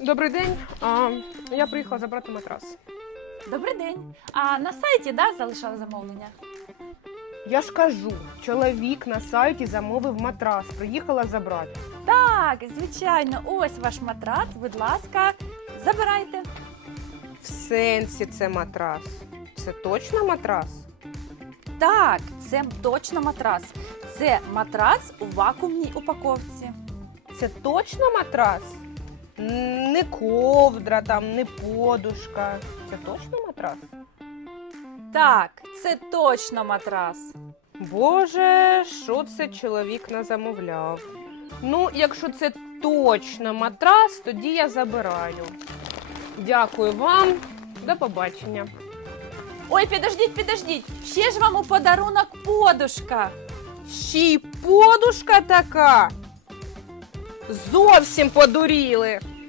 Добрий день. А, я приїхала забрати матрас. Добрий день. А на сайті да, залишали замовлення? Я ж кажу, чоловік на сайті замовив матрас, приїхала забрати. Так, звичайно, ось ваш матрац, будь ласка, забирайте. В сенсі це матрас. Це точно матрас? Так, це точно матрас. Це матрас у вакуумній упаковці. Це точно матрас? Не ковдра, там, не подушка. Це точно матрас? Так, це точно матрас. Боже, що це чоловік не замовляв? Ну, якщо це точно матрас, тоді я забираю. Дякую вам. До побачення. Ой, підождіть, підождіть. Ще ж вам у подарунок подушка. Ще й подушка така. Зовсім подуріли.